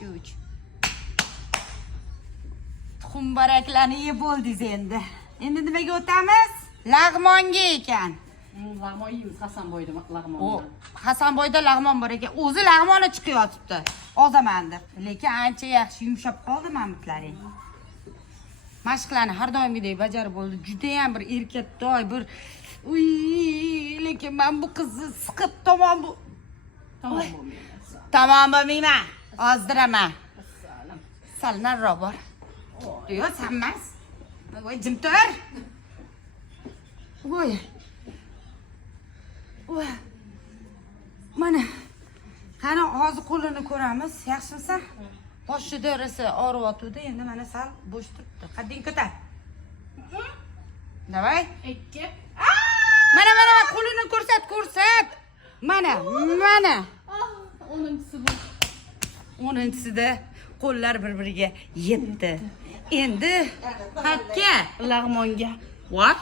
3. Tuxumbaraklarni yeb bo'ldingiz endi. Endi nimaga o'tamiz? Lag'monga ekan. Lag'mon yeymiz Hasanboyda lag'mon. O Hasanboyda lag'mon bor ekan. O'zi lag'monni chiqib yotibdi. Ozaman deb. Lekin ancha yaxshi yumshab qoldi mamutlaring. Mashqlarni har doimgidek bajarib bo'ldi. Juda ham bir erkaktoy, bir lekin men bu qizni siqib tamom bo'lmayman. Ozdiraman. Sal nariroq bor. Yo'q, sen emas. Voy, jim tur. Voy. Voy. Mana. Qani hozir qo'lini ko'ramiz, yaxshimsan? Boshi dorisi og'riyotdi, endi mana sal bo'sh turibdi. Qadding ko'tar. Davay. 2. Mana qo'lini ko'rsat. Mana. 10-si bu. 10-sida qo'llar bir-biriga yetdi. Endi qayerga? Lag'monga. What?